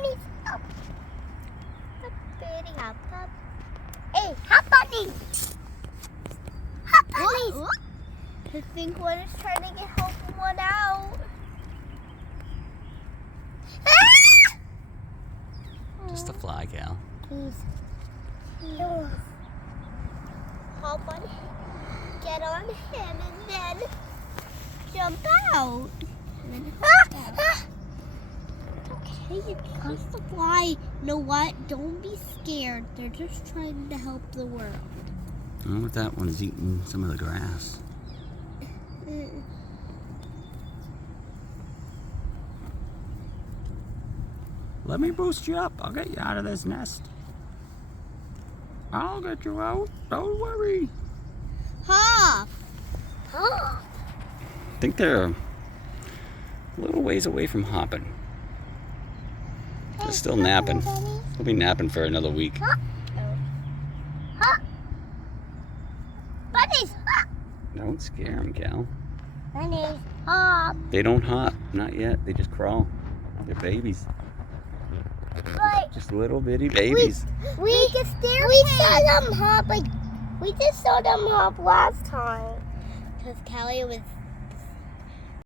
bunnies, up. Up, birdie, hop, hop. Hey, hop, bunny. Hop, bunnies. I think one is trying to help one out. Ah! Just a fly, Cal. Please. Hop on, get on him, and then jump out. And then hop out. Okay, it's just a fly. You know what? Don't be scared. They're just trying to help the world. I wonder if that one's eating some of the grass. Let me boost you up. I'll get you out of this nest. I'll get you out. Don't worry. Hop! Hop! I think they're a little ways away from hopping. They're still napping. They'll be napping for another week. Hop! Hop! Bunnies! Hop! Don't scare them, Cal. Bunnies! Hop! They don't hop. Not yet. They just crawl. They're babies. But Just little bitty babies. we saw them hop we just saw them hop last time. Because Callie was